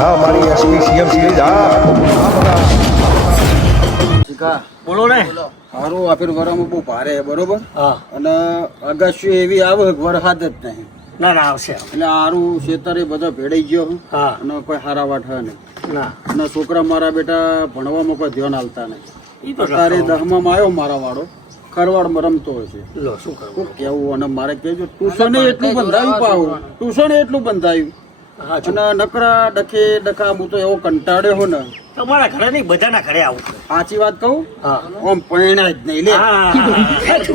હા મારી SP CM series હા બોલો ને. સારું આપેલું ગરમ બહુ ભારે છે, બરોબર. હા. અને અગાશી એવી આવે વરસાદ જ નહીં, ના ના આવશે. એટલે સારું ખેતરે બધા ભેડાઈ ગયો હું. હા. અને કોઈ હારા વાઠા નહીં. ના અને છોકરા મારા બેટા ભણવામાં કોઈ ધ્યાન આલતા નહીં. ઈ તો અત્યારે દસમામાં આવ્યો મારા વાળો, ખરવાડમાં રમતો હોય છે. લો શું કરવું. શું કેવું, અને મારે કહેજો ટ્યુશન એટલું બંધાયું પાવું, ટ્યુશન એટલું બંધાયું. હા અને નકરા ડખે ડખા હું તો એવો કંટાળ્યો હો ને, તમારા ઘરે નહીં, બધાના ઘરે આવું છે. સાચી વાત કહું, હા. આમ પૈણા જ નહીં લે. હા.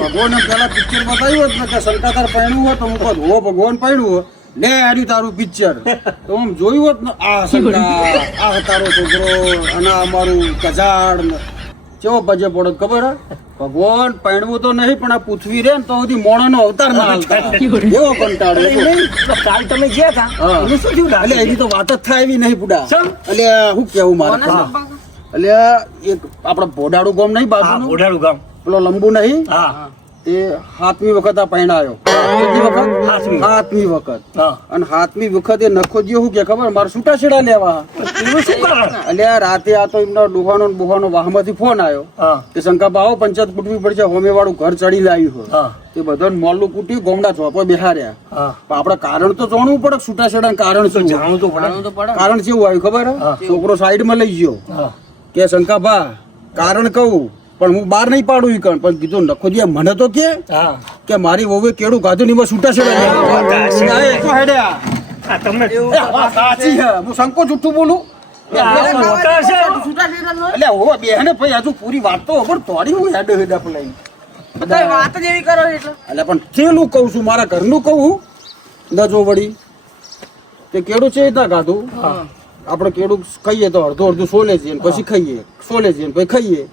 ભગવાને પેલા પિક્ચર બતાવ્યું હોત ને કે શંકાતાર પૈણું હોત તો હું કહું હો ભગવાન પૈણું હોય લે આર્યું તારું પિક્ચર, તો આમ જોયું હોત ને આ શંકા, આ તારો છોકરો અને અમારું કજાડ ને કેવો બજે પડે ખબર હે. ભગવાન પૈણવું તો નહીં પણ આ પૃથ્વી રે ને તો સુધી મોણાનો અવતાર ના હાલતા, એવો કંટાળો. કાલ તમે ગયા હતા હા. એનું શું થયું? એટલે એની તો વાત જ થાય એવી નહીં પુડા. શેમ? એટલે શું કેવું મારે, એટલે એક આપડે ભોડાડું ગામ નહીં હા, બાજુનું, ઓઢાડું ગામ. પેલો લંબુ નહીં, હા. એ 7મી વખત આ પૈણાયો. કેટલી વખત? સાતમી. 7મી વખત. હા. અને 7મી વખત એ નખો જ્યો શું કે ખબર, મારે છૂટાછેડા લેવા. એનું શું કારણ? એટલે રાતે આ તો એમનો ડોહાનો ને બુહાનો વાહમાંથી ફોન આવ્યો હા. કે શંકાબા આવો પંચાયત કૂટવી પડશે, હોમે વાળું ઘર ચડી લાવ્યું હોય. હા. તે બધાને મોલ્લું કૂટી ગોમડા ચોપો બેહાર્યા. હા. પણ આપણે કારણ તો જાણવું પડે, છૂટાછેડા કારણ શું? જાણવું તો પડે. કારણ કેવું આવ્યું ખબર હે? હા. છોકરો સાઈડમાં લઈ ગયો હા. કે શંકાભા કારણ કહું પણ હું બહાર નહીં પાડું ઈ કણ, પણ કીધું નખો દે મને તો હા. કે મારી વહુએ કેળું ગાધું ની છૂટા છે. હા, તમને સાચી હે, હું સંકોચ જુઠ્ઠું બોલું. આ તો હોતા હશે. એટલે હો બેહને ભાઈ હજુ પૂરી વાત તો ખબર, તોડી હું હેડ હેડ પલાઈ. વાત જ એવી કરો એટલે એટલે પણ થેલું કહું છું, મારા ઘરનું કહું ન જો વળી તે કેળું છે ત્યાં ગાધું. આપણે કેળું ખાઈએ તો અડધું અડધું સોલે છે ને પછી ખાઈએ, સોલે છે ને પછી ખાઈએ.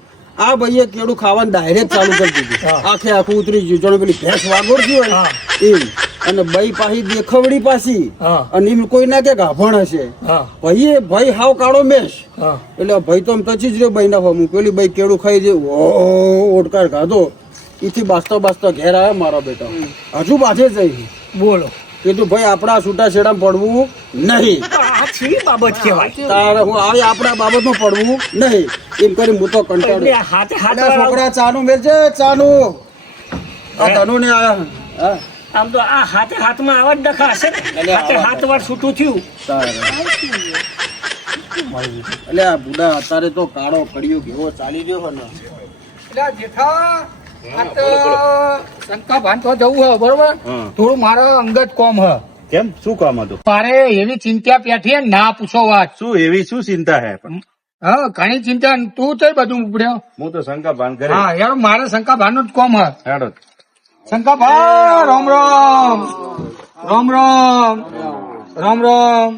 આ ભાઈએ કેળું ખાવાનું ડાયરેક્ટ ચાલુ કરી દીધું, આખે આખું ઉતરી ગયું, જાણે પેલી ભેંસ વાગોળતી હોય હા. એમ. અને ભાઈ પાછી દેખવડી પાછી, હા. અને એમ કોઈ ના કે ગાભણ હશે. હા. ભાઈએ ભાઈ હાવ કાળો મેશ. હા. એટલે ભાઈ તો આમ તચી જ રહ્યો ભાઈ ના હું પેલી ભાઈ કેળું ખાઈ દે ઓટકાર ખાધો. એથી બાસ્તો બાસ્તો ઘેર આવ્યો મારો બેટો, હજુ પાછે જઈ બોલો. કીધું ભાઈ આપણા છૂટાછેડા પડવું નહીં. આ છે બાબત કહેવાય. તારે હું આવી આપણા બાબતમાં પડવું નહીં એમ કરી હું તો એટલે કંટાળ્યો. આ હાથે હાથ અલા છોકરા ચાનું મેલજે, ચાનું. આ તનુ ને આયા. હા. આમ તો આ હાથે હાથમાં આવા જ ડખા હશે ને. એટલે હાથે આવા હાથ વાર છૂટું થયું. તારે. એટલે આ બુડા અત્યારે તો કાળો કડિયો કેવો ચાલી ગયો ને. જેઠા આ તો શંકા ભાન તો જવું હે બરોબર, થોડું મારા અંગત કોમ હે. કેમ શું કામ હતું? મારે એવી ચિંતા પેઠી હે, ના પૂછો વાત. શું એવી શું ચિંતા હે? હા ઘણી ચિંતા. તું તો બધું ઉપડ્યો. હું તો શંકા ભાન કરે. હા યાર મારે શંકા ભાન નું જ કોમ હે. હેડો. શંકા ભા રામ રામ રામ રામ રામ રામ.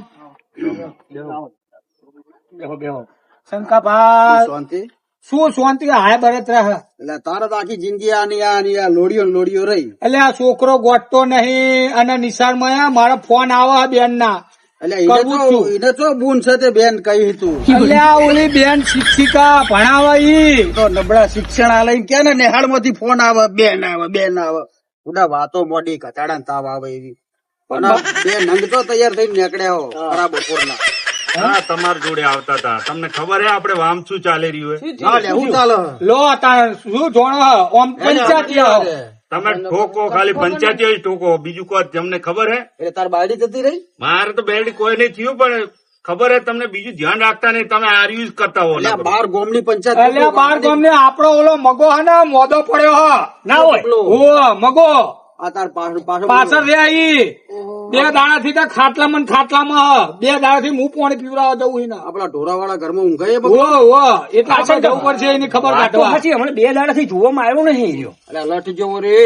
શંકા ભા શાંતિ. શું શાંતિ હાય બરત રહે. એટલે તારે તો આખી જિંદગી આની લોડીઓ ને લોડીઓ રહી. એટલે આ છોકરો ગોઠતો નહીં અને નિશાળમાં મારા ફોન આવે બેન ના. એટલે કરવું જ છું. એને તો બૂન છે તે બેન કહી તું એટલે આ ઓલી બેન શિક્ષિકા ભણાવે ઈ. તો નબળા શિક્ષણ આ લઈને કે ને નિહાળ માંથી ફોન આવે, બેન આવે, બેન આવે. બધા વાતો મોડી કચાડા ને તાવ આવે એવી. અને બે નંગ તો તૈયાર થઈને નીકળ્યા હો ખરા બપોરના. હા તમારા જોડે આવતા હતા. તમને ખબર હે આપણે વામ શું ચાલી રહ્યું હે? હા લે હું ચાલે. લો તાર શું જોણો ઓમ પંચાયતી તમે ઠોકો, ખાલી પંચાયતી જ ઠોકો, બીજું કોઈ તમને ખબર હે? એટલે તાર બાયડી જતી રહી. મારે તો બેડી કોઈ નહીં થયું, પણ ખબર હે તમને બીજું ધ્યાન રાખતા નહીં, તમે આ યુઝ કરતા હો. એટલે બાર ગોમની પંચાયત. એટલે બાર ગામ ને આપડો ઓલો મગો હે ને મોદો પડ્યો હ ના હોય. ઓ મગો આ તાર પાછળ રહ્યા ઈ 2 દાડા થી ખાટલામાં ખાટલામાં હ. 2 દાડા થી હું પાણી પીવડાવવા જવું એના. આપડા ઢોરા વાળા ઘરમાં ઊંઘાય ઓ એટલે આપણે જવું પડશે એની ખબર આ તો કાઢવા. પછી હમણાં 2 દાડાથી જોવામાં આવ્યો નહીં એ રહ્યો. એટલે લઠ જેવો રે.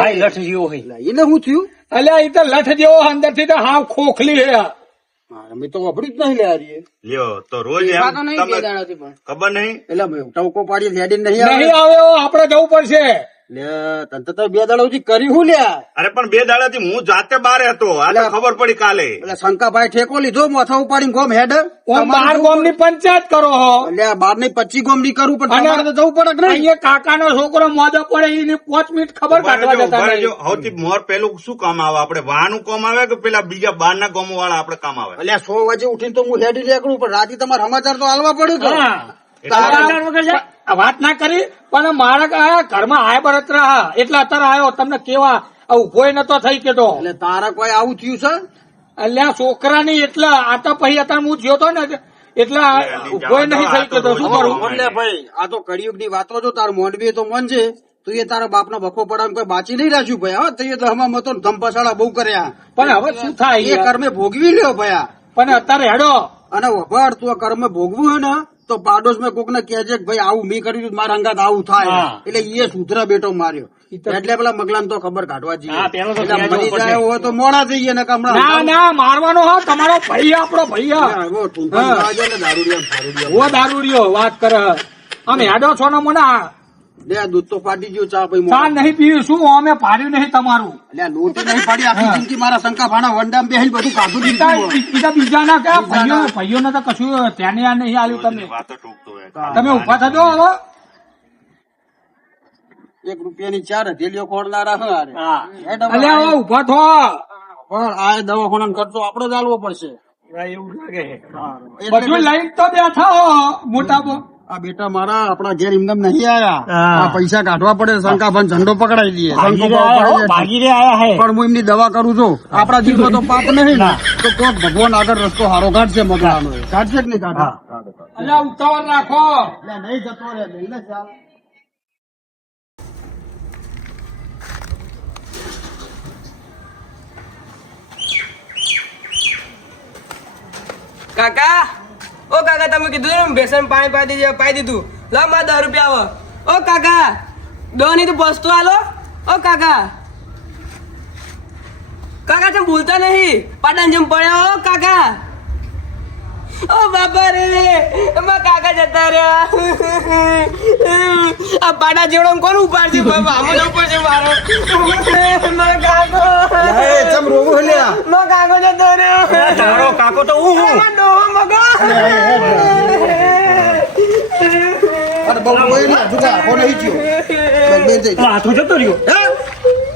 આ લઠ જેવો હોય. એને શું થયું? એટલે એ તો લઠ જેવો અંદર થી તો હાવ ખોખલી હે. અમે તો વાપરી જ નહીં લે આ રીએ. લ્યો તો રોજ એમ તમે ખબર નહીં? એટલે ટવકો પાડી રેડી નહીં નહીં આવ્યો આપડે જવું પડશે. લે તને તો 2 દાડા સુધી કરી હું લ્યા અરે પણ 2 દાડાથી હું જાતે બારે હતો આ તો ખબર પડી કાલે. એટલે શંકાભાઈ ઠેકો લીધો માથા ઉપાડીને ગોમ હેડ ઓમ 12 ગામની પંચાયત કરો હો એટલે 12 ની 25 ગોમ ની કરું પણ તમારે તો જવું પડે કે નહીં? અહીંયા કાકાનો છોકરો મોદો પડે એને 5 મિનિટ ખબર કાઢવા જતા નહીં. સૌથી મોર પેલું શું કામ આવે? આપણે વાહનું કામ આવે કે પેલા બીજા 12 ગામો વાળા આપણે કામ આવે? એટલે 100 વાગે ઉઠીને તો હું હેડી નીકળું પણ રાતે તમારે સમાચાર તો હાલવા પડ્યું કે હા. સમાચાર વગર છે? આ વાત ના કરી પણ મારા ઘરમાં આય બરત રહ્યા એટલે અત્યારે આવ્યો તમને કેવા ઉભોય નતો થઈ કેતો એટલે તારા કોઈ આવું થયું છે? એટલે આ છોકરાની એટલે આ તો પછી અત્યારે હું જ્યો તો ને એટલે ઉભોય નહીં થઈ કેતો શું કરું? એટલે ભાઈ આ તો કળિયુગ ની વાતો જો તાર મોંડવી તો મન છે તું એ તારા બાપ ના બખો પડાવ કોઈ બાચી નહીં રાખ્યું ભાઈ. હા તો એ દહમાં મતો ધમપસાડા બહુ કર્યા પણ હવે શું થાય એ યાર? કર્મે ભોગવી લ્યો ભાઈ. પણ અત્યારે હેડો અને વભાડ તું આ કર્મ ભોગવું હોય ને તો પાડોશ માં કોક ને કહેજે કે ભાઈ આવું મેં કર્યું મારા અંગાત આવું થાય હા. એટલે એ સુધરા બેટો માર્યો એટલે પેલા મગલાન તો ખબર કાઢવા જઈએ હા, પેલો તો એટલે ત્યાં મરી જવું જાય હોય તો મોડા જઈએ ને કે ના હમણાં ના મારવાનો હા તમારો ભાઈ આપણો ભાઈ આવો ટૂંકમાં જવા દે ને દારૂડિયા ઓ દારૂડિયો વાત કરે અમે હેડો છો ને મને લે દૂધ તો ફાટી ગયું ચા પછી ચા નહીં પીવી શું અમે પાડ્યું નહીં તમારું એટલે લોટી નહીં પાડી આખી જિંદગી મારા શંકા ભાણા વંડામ બેહીને બધું કાઢું દીધું બીજા ના કે ભાઈઓ ને તો કશું ધ્યાન નહીં આવ્યું તમે વાતો ટૂંકતો હોય. તમે ઉભા થજો હવે 1 રૂપિયાની 4 હથેલીઓ ખોડનારા હારે. અલ્યા હવે ઉભા થો પણ આ દવાખાના ખર્ચો આપડે જ આલવો પડશે એવું લાગે બધું લઈને તો બેઠા હો મોટા બો આ બેટા મારા આપણા ઘેર એમને નહીં આયા હા. આ પૈસા કાઢવા પડે શંકાભાઈ ઝંડો પકડાઈ દઈએ ભાગી રે આયા હે પણ હું એમની દવા કરું છું આપણા જીવમાં તો પાપ નહીં ને તો કોક ભગવાન આગળ રસ્તો હારો કાઢશે મગલાનો કાઢશે કે નહીં કાઢે અલ્યા ઉતાવળ રાખો એટલે નહીં જતો રે નહીં ને ચાલ કાકા ઓ કાકા તમે કીધું ને બેસન પાણી પાઈ દીધું લો મારે 10 રૂપિયા આવો ઓ કાકા દોની તો વસ્તુ આલો ઓ કાકા કાકા તમે ભૂલતા નહીં પાટણ જેમ પડ્યા ઓ કાકા ઓ બાપા રે એમાં કાકા જતા રહ્યા આ પાડા જેવડો કોણ ઉપાડશે મામો પડશે મારો મારો કાકો ચમ રોવું લ્યા મારો કાકો જતો રહ્યો તારો કાકો તો હું અરે બહુ કોઈ નહીં હજુ તો આખો નહીં થયો બે જઈ હાથો જતો રહ્યો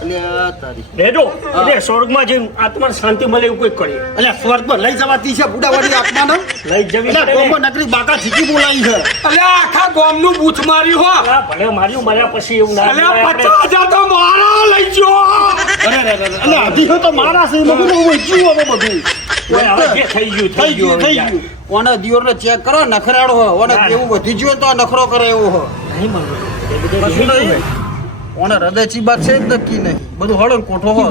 અલ્યા તારી લેજો એટલે સ્વર્ગમાં જઈને આત્માને શાંતિ મળે એવું કોઈ કરીએ અલ્યા સ્વર્ગમાં લઈ જવાતી છે બુડાવાળી આત્માને લઈ જવી અલ્યા પડે ને. ગોમમાં નકરી બાકા જીકી બોલાવી છે અલ્યા આખા ગામનું બૂથ માર્યું હો આ ભલે માર્યું માર્યા પછી એવું ના અલ્યા કરાય આપણે. 50,000 તો મારા લઈ ગયો અલ્યા અઢીસો તો મારા છે એમાં બધું વચ્યું હવે બધું ઓય, હવે જે થઈ ગયું થઈ ગયું થઈ ગયું ઓને દિયોરને ચેક કરો નખરાડો હો ઓને કેવું વધી ગયું તો આ નખરો કરે એવો હો કશું નહીં ઓને હૃદય ચીબા છે જ નક્કી નહીં બધું હળો ને કોઠો હો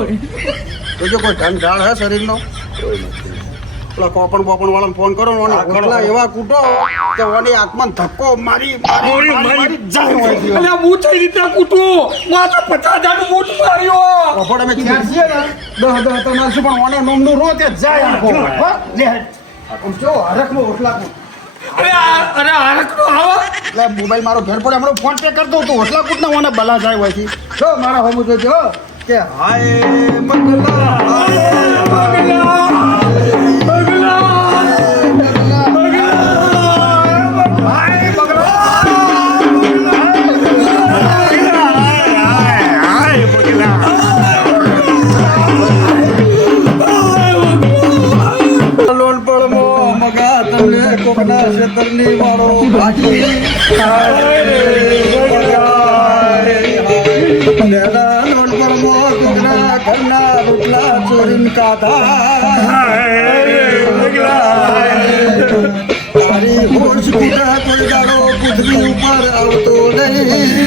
તો જો કોઈ ઢંગ ઢાળ હે શરીરનો પેલા કોપણ બોપણ વાળાને ફોન કરો ને ઓને ઓટલા એવા કૂટો કે ઓની આત્માને ધક્કો મારી મારી મારી જાય હોય ગયો અલ્યા હું કઈ રીતે કૂટું માત્ર 50,000 નું બૂથ માર્યો કપડ અમે ચાર છીએ ને 10 તો નાખશું પણ ઓને નોમનું રો તે જાય આખો હો લે આમ જો હરખમાં ઓટલા કૂટ અરે આરકનો આવો એટલે મોબાઈલ મારો ઘેર પડે હમણાં ફોન પે કરી દઉં તો ઓટલા કૂટના ઓને બલા જાય હોય છે જો મારા હોમું જોજો કે હાય મગલા હાય લોન પડમો મગા તમને કોકના ક્ષેત્રની વાળો ભાજી લોન પડમો કોકના ઘરના રોટલા ચોરીન કાઢા તારી હોશ કુડા કોઈ દાડો પૃથ્વી ઉપર આવતો નહીં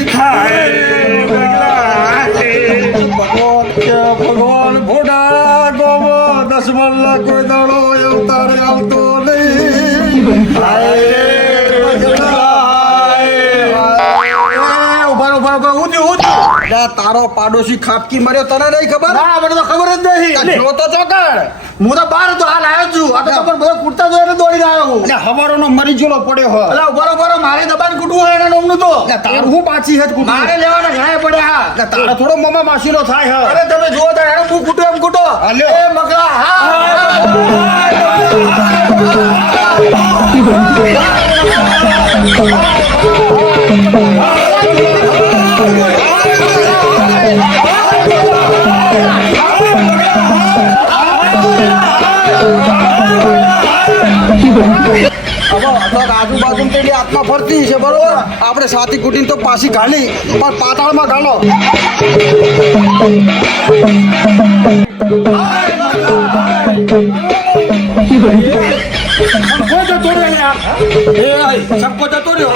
ભગવાન ભોડા ગોવો 10 મલ્લા કોઈ દાડો એવું તારે આવતો નહીં તારો પાડોશી ખાપકી મર્યો તને નહીં ખબર ના મને તો ખબર જ નહીં જો તો ચોકડ હું તો બહાર તો હાલ આવ્યો છું આ તો પણ બધો કુર્તા જોઈને દોડી આવ્યો હું એટલે હવારોનો મરી ગયેલો પડ્યો હો એટલે બરોબર મારે દબાણ કૂટવું હોય એના નોમનું તો એટલે તારું હું પાછી હે કૂટું મારે લેવાના ઘણા પડ્યા હા એટલે તારો થોડો મામા માસીનો થાય હે અરે તમે જુઓ તો એને હું કૂટું એમ કૂટો હાલ્યો. એ મગલા હા આજુબાજુ તેની આત્મા ફરતી છે બરોબર આપણે સાથી કુટીને તો પાછી ગાલી પણ પાતાળમાં ગાલો સંકો જતો રહ્યો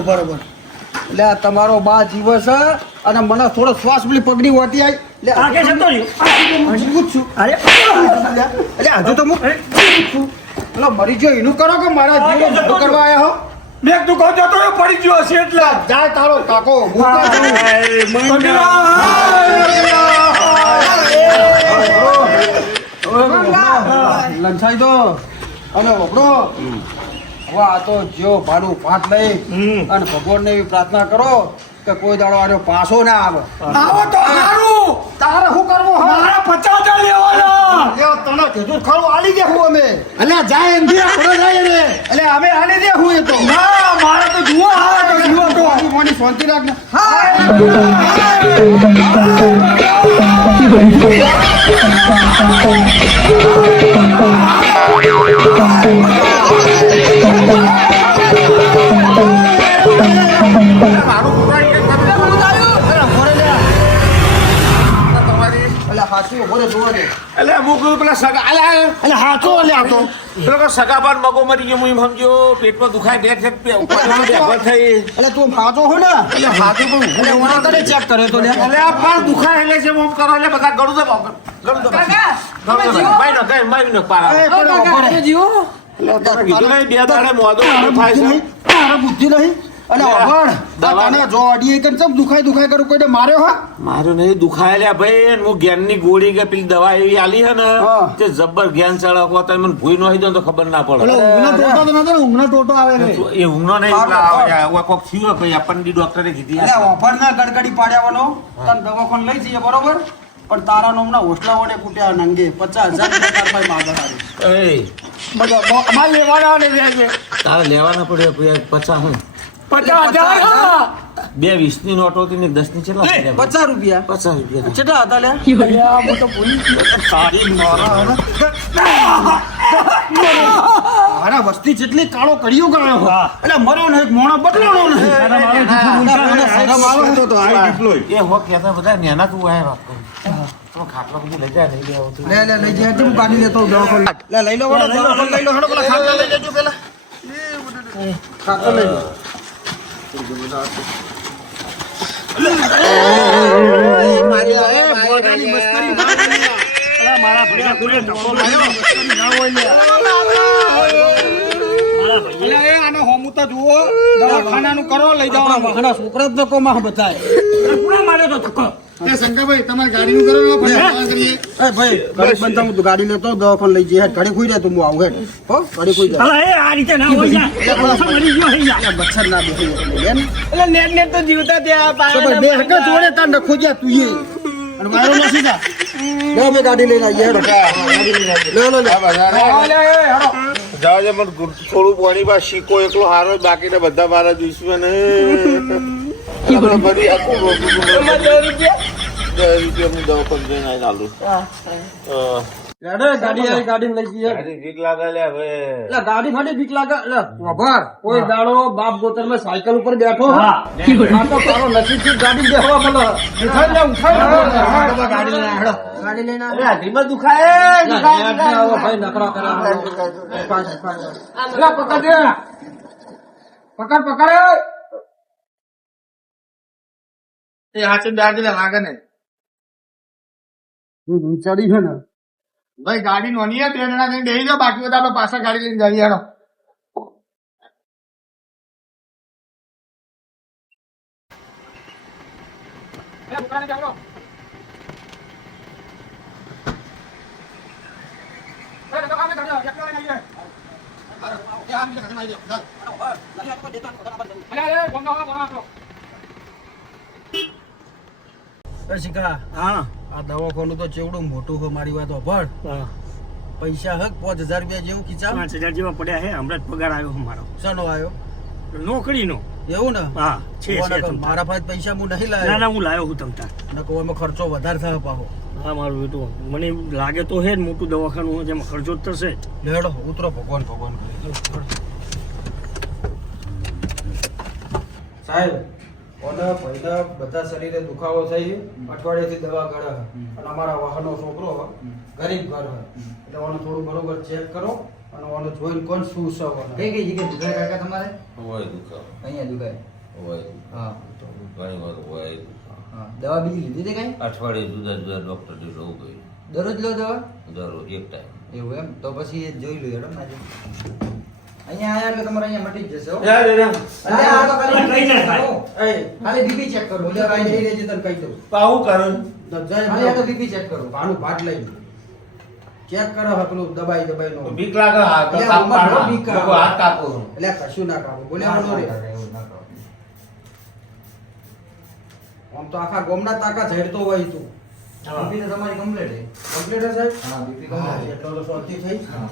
બરોબર એટલે આ તમારો બા જીવે છે અને મને થોડો શ્વાસ પેલી પગડી વટી આવી લે આગે જતો રહ્યો મજબૂત છું અરે એટલે હજુ તો હું પેલો મરી ગયો એનું કરો કે મારા જીવનો ધંધો કરવા આવ્યા હો મેં તું કહો જતો રહ્યો પડી ગયો હશે એટલે જાય તારો કાકો ભૂકા લંચાઈ દો અને વપડો હવે આ તો જ્યો ભાડું ભાત લઈ અને ભગવાનને એવી પ્રાર્થના કરો કે કોઈ દાડો આનો પાછો ના આવે આવો તો સારું તારે શું કરવું હવે મારા 50,000 લેવાના લ્યો, તને કીધું ખરું આલી દે હું અમે અલ્યા જાય એમ આપણે જાય રે એટલે અમે આલી દે હું એ તો ના મારે તો જુઓ હા તો જુઓ તો મોની શાંતિ રાખ ને એટલે હાચું ઉભો રે, જોવો રે. એટલે અમુક પેલા સગા એટલે હાચું એટલે આ તો પેલો સગાબાન મગો મરી ગયો હું એમ સમજો પેટમાં દુખાય બે થઈ એટલે તું હાચો હો ને એટલે હાચું પણ એટલે ઓના કરે ચેક કરે તો લે એટલે આ પણ દુખાય એટલે છે ઓમ કરો એટલે બધા ગળું દે ગળું દે કાકા તમે જીવો માઈ નો કઈ માઈ નો પારા એ ઓ કાકા તમે જીવો તમે કીધું નહીં બે દાડે મોદો થાય છે તારે બુદ્ધિ નહીં અને અભણ તને જો અડીએ કે ચમ દુખાય કરું કોઈને માર્યો હા મારું નહીં દુખાય લ્યા ભાઈ હું જ્ઞાનની ગોળી કે પેલી દવા એવી આલી હે ને હા. તે જબ્બર જ્ઞાન ચડાવવા તમે મને ભૂઈ નો આવી જાય તો ખબર ના પડે ઊંઘનો ટોટો આવે ને એ ઊંઘનો નહીં પેલા આવે કોક થયું ભાઈ આપણને ડોક્ટરે કીધી એટલે ઓફર ના ગડગડી પાડ્યાવાનો તને દવાખાને લઈ જઈએ બરોબર પણ તારા નોમના હોસલાઓને કૂટ્યા નંગે 50,000 માગા તારી અમારે લેવાના ને વ્યાજે તારે લેવાના પડે 50 હું 50,000 હા 2 20 ની નોટ હતી ને 10 ની કેટલા થઈ ગયા? 50 રૂપિયા 50 રૂપિયા કેટલા હતા લે હું તો ભૂલી મારા વસ્તી જેટલી કાળો કર્યો ગયો એટલે મર્યો નહીં મોણો બદલાણો નહીં એ હો કહેતા બધા નેના તું આયા વાત કરું તો ખાટલો બધું લઈ જાય નહીં લેવો તું લે લઈ જાય હું કાઢી લેતો દવાખાને લે લઈ લો વડો દવાખાને લઈ લો હેડો પેલા ખાટલા લઈ જજો પેલા ખાટલા લઈ લો મારી બોલવાની મસ્કરી મારા ભૈયા કુલે ધક્કો માર્યો એટલે એ આને હોમું તો જુઓ દવાખાનાનું કરો લઈ જાઓ ઘણા છોકરા જ લોકો માં બતાય પૂરા માર્યો તો ધક્કો શંકરભાઈ તમારે ગાડીનું કરો કરીએ એ ભાઈ ગાડી બંધ હું ગાડી લેતો દવાખાને લઈ જઈએ ગાડી ખોઈ જાય તું હું આવું હેડ હો ગાડી ખોઈ જાય અલા એ આ રીતે ના હોય જાય મરી ગયો હઈ જા મચ્છર ના બેસી બેન એટલે નેટ તો જીવતા ત્યાં તો ભાઈ બે હકે જોડે તાર નખો ગયા તું એ અને મારો નથી જા લે બે ગાડી લઈને આવીએ હેડો લે જાવ જે મને થોડું પાણી બા શીકો એકલો હારો બાકી બધા મારા દુશ્મન બધી આખું રૂપિયા દવાખાને જઈને આવીને આલું ગાડી આવી ગાડી લઈ જઈએ વીક લાગે લે હવે એટલે ગાડી ફાટી બીક લાગે એટલે વભાર કોઈ દાડો બાપ ગોતર માં સાયકલ ઉપર બેઠો હા. આ તો તારો નસીબ થી ગાડી બેહવા મળે ઉઠાઈ ગાડી લઈને હેડો ગાડી લઈને હાથીમાં દુખાય ભાઈ નકરા કરે પકડ એ હાથે દાદી લાગે ને ચડી છે ને ભાઈ ગાડી નોની બે જણા જઈને બેસી જાઓ બાકી બધા આપણે પાછા ગાડી લઈને જઈએ હેડો છોકરાને જાઓ. અરે, તો કામે કરજો. એકલો લઈને આવીએ. અરે, બોંગા, બોંગા. એ શિખા, હા આ દવાખાનું તો ચેવડું મોટું છે, મારી વાત સાંભળ. હા. પૈસા હક 5000 રૂપિયા જેવું ખીચા 5000 જેવા પડ્યા છે હમણાં જ પગાર આવ્યો મારો શાનો આવ્યો નોકરીનો. એવું ને હા છે કોને કહું, તમતાર. મારા પાસે પૈસા હું નહીં ના લાવ્યો ના હું લાવ્યો હું તમતાર. અને કહું એમાં ખર્ચો વધારે થાય પાછો. હા મારું બેટું મને એવું લાગે તો હે જ મોટું દવાખાનું હોય જેમાં ખર્ચો જ થશે. લેડો ઉતરો, ભગવાન ભગવાન કરી. સાહેબ ઓને પહેલા બધા શરીરે દુખાવો થઈ અઠવાડિયેથી દવા ગળે અને અમારા વાહનો છોકરો ગરીબ ઘર એટલે ઓને થોડું બરોબર ચેક કરો અને ઓને જોઈને કોણ શું છે ઓને. કઈ કઈ જગ્યાએ દુખાય કાકા તમારે? હોય દુખાવ અહીંયા દુખાય. હોય હા ઘણી વાર હોય હા. દવા બીજી લીધી હતી કઈ? અઠવાડિયે જુદા જુદા ડોક્ટર જવું ગયું દરરોજ લો દવા? દરરોજ એક ટાઈમ એવું એમ? તો પછી એ જોઈ લો હેડો ને આજે. અહીંયા આયા એટલે તમારે અહીંયા મટી જ જશે હો. અરે આ તો ખાલી કઈ ના થાય. એ ખાલી બીપી ચેક કરો. બોલ્યા કાંઈ નહીં રહેજે તને કહી દઉં. પાહું કરું ખાલી આ તો બીપી ચેક કરો. ભાનું ભાત લઈ ચેક કરો હા પેલું દબાઈ દબાઈ નો બીક લાગે હાથ એટલે કાપ ઉંમર પાડવા. બીક આવે. લોકો હાથ કાપો એટલે કશું ના કાપો બોલ્યા વાળો રે. એવું ના કરો. આમ તો આખા ગોમના તાકા ઝેડતો હોય તું બીપી તો તમારી કમ્પ્લીટ છે. કમ્પ્લીટ હશે હા બીપી હા કમ્પ્લીટ એટલો તો શાંતિ થઈ હા.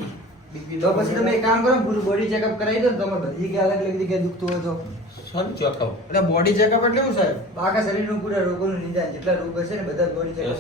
બીપી તો પછી તમે એક કામ કરો પૂરું બોડી ચેકઅપ કરાવી દો ને તમે બધી જગ્યાએ અલગ અલગ જગ્યાએ દુખતું હોય તો સારું ચોખ્ખો એટલે બોડી ચેકઅપ એટલે શું સાહેબ આખા શરીરનું પૂરા રોગોનું નિદાન જેટલા રોગ હશે ને બધા બોડી ચેકઅપ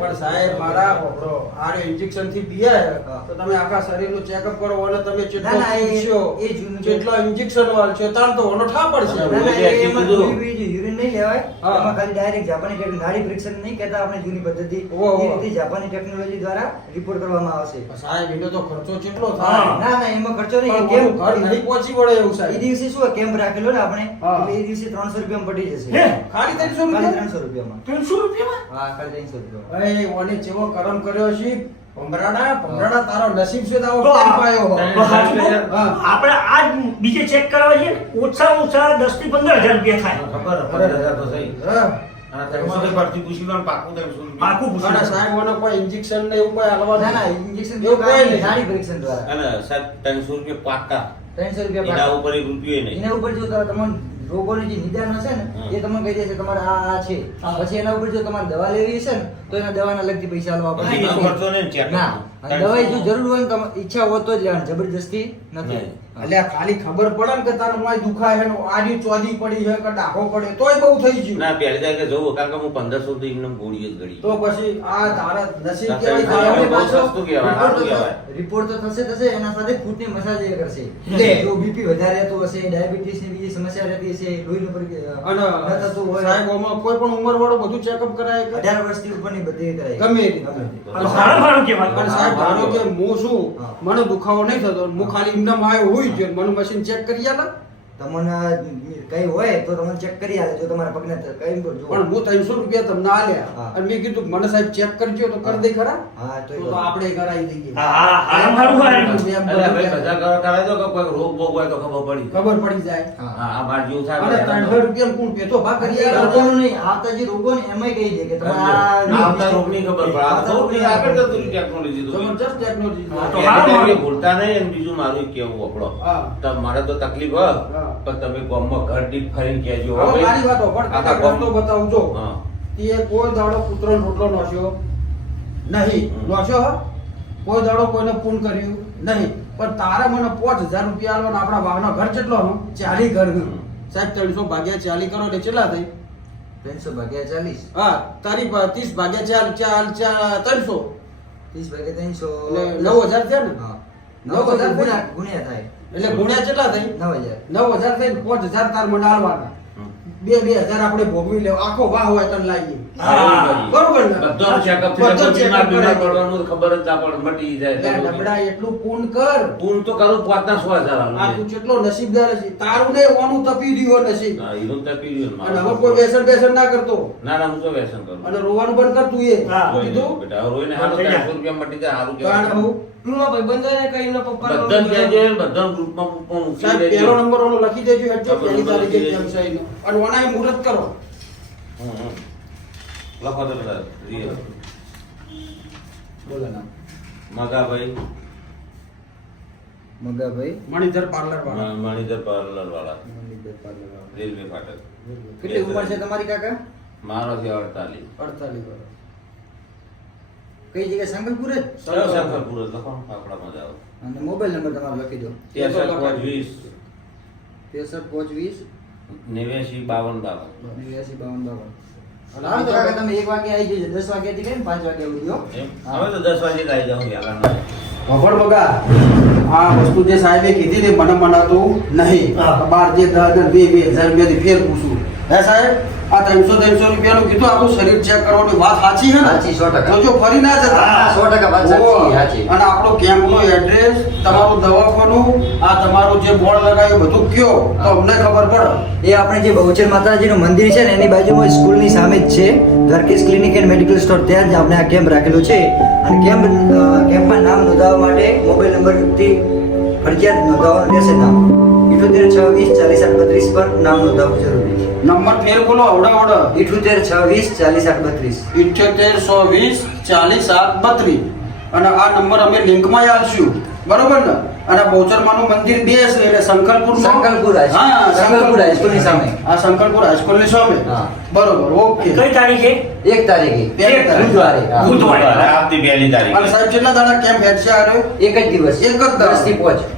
પણ સાહેબ મારા હોબળો આ ઇન્જેક્શન થી પીયા હા. તો તમે આખા શરીરનું ચેકઅપ કરો અને તમે ના, જેટલો ના, એ- પૂછ્યો એ જૂનું છે. જેટલો ઇન્જેક્શન વાળ છે તાર તો ઓનો ઠા પડશે ના, ના, એમાં કીધું. યુરિન નહીં લેવાય હા. એમાં ખાલી ડાયરેક્ટ જાપાની ટેકનોલોજી નાડી પરીક્ષણ નહીં કહેતા આપણે જૂની પદ્ધતિ ઓહો, ઓહો. એ રીતે જાપાની ટેકનોલોજી દ્વારા રિપોર્ટ કરવામાં આવશે સાહેબ એનો તો ખર્ચો કેટલો હા. થાય ના ના એમાં ખર્ચો નહીં પણ કેમ ઓલું ઘર નહીં પહોંચી વળે એવું એ સાહેબ દિવસે શું કેમ્પ રાખેલો ને આપણે હા. એટલે એ દિવસે 300 રૂપિયામાં પડી જશે હે? ખાલી 300 ખાલી રૂપિયા 300 રૂપિયામાં 300 રૂપિયામાં હા ખાલી 300 રૂપિયા એ ઓને જેવો કરમ કર્યો છે ભમરાડા તારો નસીબ છે તારો તો કેમ પાયો હો? તો હાચું કહું? હા. આપણે આજ બીજે ચેક કરાવવા જઈએ ને, ઓછામાં ઓછા 10 થી 15000 રૂપિયા થાય. ખબર 15,000 તો થઈ હા. અને 300 પરથી પૂછી લો ને પાકું 300 રૂપિયા. પાકું પૂછું. અને સાહેબ ઓને કોઈ ઇન્જેક્શન ને એવું કોઈ હાલવા ના ના નહીં. ઇન્જેક્શન એવું કોઈ નહીં. નાડી પરીક્ષણ દ્વારા અને સાહેબ 300 રૂપિયા પાકા 300 રૂપિયા એના પાછા. ઉપર એક રૂપિયો નહીં એના ઉપર જો તમને રોગોનું જે નિદાન હશે ને હા. એ તમને કહી દેશે તમારે આ છે પછી એના ઉપર જો તમારે દવા લેવી હશે ને તો એના દવાના લગતી પૈસા આલવા પછી એનો પડશે ખર્ચો નહીં ચેક ના અને દવાઈ જો જરૂર હોય ને તમારે ઈચ્છા હોય તો જ લેવાની જબરજસ્તી નથી નહીં. એટલે આ ખાલી ખબર પડે ને કે તારે મોય દુખાય છે ને આડી ચોદી પડી છે કે ડાઘો પડે તોય બહુ થઈ ગયું ના પહેલી તારીખે જવું કારણ કે હું 1500 થી એમને ગોળી જ ગળી તો પછી આ તારા નસીબ ના, કેવાય સાહેબ, તારા બહુ પાછો સસ્તું કહેવાય, સારું કહેવાય. રિપોર્ટ તો થશે એના સાથે ફૂટની મસાજ એ કરશે લે. જો બીપી વધારે રહેતું હશે ડાયાબિટીસ ની બીજી સમસ્યા રહેતી હશે લોહીનું અને ન થતું હોય સાહેબ આમાં કોઈ પણ ઉંમર વાળો બધું ચેકઅપ કરાય કે 18 વર્ષથી ઉપરની બધી કરાય ગમે એ રીતે. તો સારું કહેવાય. અને સાહેબ ધારો કે હું છું હા. મને દુખાવો નહીં થતો હું ખાલી એમના આવ્યો હોય છે મને મશીન ચેક કરી આલે તમને કઈ હોય તો તમને ચેક કરી આલે જો તમારા પગને કઈ જો પણ હું 300 રૂપિયા તમને આલ્યા હા. અને મેં કીધું મને સાહેબ ચેક કરજો તો કરી દે ખરા હા તો તો આપણે કરાવી દઈએ હા હા હા મારું હોય. એટલે ભાઈ બધા કરવા કરાય તો કે કોઈ રોગ બોગ હોય તો ખબર પડી ખબર પડી જાય હા આ બાર જેવું અને થાય 300 રૂપિયા કોણ પેતો ભાગ કરી એ આલે? રોગોનું નહીં આવતા જે રોગો ને એમાંય કહી દે કે તમારા આવતા રોગની ખબર પડે આ તો રોગની આગળ જતું રહ્યું ટેકનોલોજી તો જબરજસ્ત ટેકનોલોજી હા, તો એટલે હા, તમે હા. ભૂલતા નહીં અને બીજું મારું એક કહેવું આપણો હા. તમારે તો તકલીફ હોય હા. પણ તમે ગામમાં ઘર દીઠ ફરીને કહેજો હો હવે ભાઈ. મારી વાત હોભળ, આખા તને રસ્તો ગામ- બતાવું જો. હા. તે કોઈ દાડો પુત્રનો રોટલો નોશ્યો નહીં. હમ. નોશ્યો હો? કોઈ દાડો કોઈને પૂન કર્યું નહીં. પણ તારે મને 5000 રૂપિયા આલવાના આપણા વાહનો ઘર કેટલો હો? 40 ઘર હે. સાહેબ 300 ભાગ્યા 40 કરો એટલે કેટલા થાય? 300 ભાગ્યા 40 હા, તારી 30 ભાગ્યા 4 300 30 ભાગ્યા 300 એટલે 9000 થયા ને? હા 9000 ગુણ્યા ગુણ્યા થાય એટલે ગુણ્યા કેટલા થાય? 9000 9000 થઈને 5000 તાર મને આલવાના. હમ. 2000 આપણે ભોગવી લેવા આખો વાહ હોય તને લાવીએ. હા. બરોબર ને? બધાનું checkup થઈ બધું જાય. check-up બીમાર કરાવી. પડવાનું ખબર જ ના પડે મટી એટલે જાય નબળા એટલું પૂન કર. પૂર્ણ તો કરું 5,000 આ આલું. તું કેટલો નસીબદાર છે. તારું ને ઓનું તપી રહ્યો નસીબ. હા, હીરો તો પીર્યું ને અને મારું. હવે કોઈ વ્યસન બેસન ના કરતો. ના ના હું તો વ્યસન કરું અને રોવાનું બંધ કર તું એ. હા. રોઈને કીધું? બેટા હવે રોઈને હાલો થઈ જાય. 400 રૂપિયા મટી જાય સારું કારણ કહેવાય. હું રૂમમાં ભાઈબંધો ને કઈ એમના પપ્પા બધાને કહેજે, બધાને ગ્રુપમાં મૂકી સાહેબ દેજો. પહેલો નંબર ઓનો લખી દેજો હેઠળ પહેલો પહેલી નંબર તારીખે લખી કેમ દેજો. છે એનો. અને ઓનાય મુહૂર્ત કરો. હમ, હમ. લખો તો બધા. રિયલ. બોલો નામ. મગાભાઈ મગાભાઈ મણિધર પાર્લર વાળા. મણિધર પાર્લર વાળા, મણિધર પાર્લર વાળા. રેલવે ફાટક. કેટલી ઉંમર છે તમારી કાકા? મારો છે 48. 48 વર્ષ. કઈ જગ્યાએ સંગલપુર જ? શંકરપુર જ લખો, આપણામાં જાઓ. અને મોબાઈલ નંબર તમારો લખી દો. 63 63 89 52 હા તો કાકા તમે 1 વાગે આવી જજો. 10 વાગ્યાથી કઈ 5 વાગે આવી ગયો. એમ? હવે તો 10 વાગે આવી જાઉં યાર. ખબર બગા આ વસ્તુ જે સાહેબે કીધી ને મને મનાતું નહીં. બાર જે 10,000 2,000 રૂપિયાથી ફેર પૂછું. હે સાહેબ આ 300 રૂપિયાનું કીધું આપણું શરીર ચેક કરવાની વાત સાચી છે ને? સાચી, 100%. તો જો ફરી ના જતા. હા, 100% વાત સાચી, ઓહો. સાચી. અને આપણો કેમ્પનો એડ્રેસ, તમારું દવાખાનું, આ તમારું જે બોર્ડ લગાવ્યું બધું કયો તો અમને ખબર પડે. એ આપણે જે બહુચર માતાજીનું મંદિર છે ને એની બાજુમાં સ્કૂલની સામે જ છે Dwarkesh clinic and medical store. ત્યાં જ આપણે આ કેમ્પ રાખેલો છે. અને કેમ્પમાં નામ નોંધાવવા માટે મોબાઈલ નંબરથી ફરજિયાત નોંધાવવાનું રહેશે. નામ 78 620 40 832 પર નામ નોંધાવવું જરૂરી છે. નંબર ફેર બોલો અવડા 78 620 40 832. 78 620 40 832. અને આ નંબર અમે લિંકમાં આપશું, બરોબર ને? અને બહુચરમાનું મંદિર બે છે એટલે શંકરપુર શંકરપુર હાઈસ્કૂલ. હા, શંકરપુર હાઈસ્કૂલની સામે. આ શંકરપુર હાઈસ્કૂલની સામે. હા. બરોબર, ઓકે. કઈ તારીખે 1 તારીખે એક તારીખે. બુધવારે. હા. બુધવારે. આવતી પહેલી અને તારીખે. સાહેબ કેટલા દાડા કેમ્પ હેડ છે આનો? એક જ દિવસ. એક જ દાડો. 10 થી 5.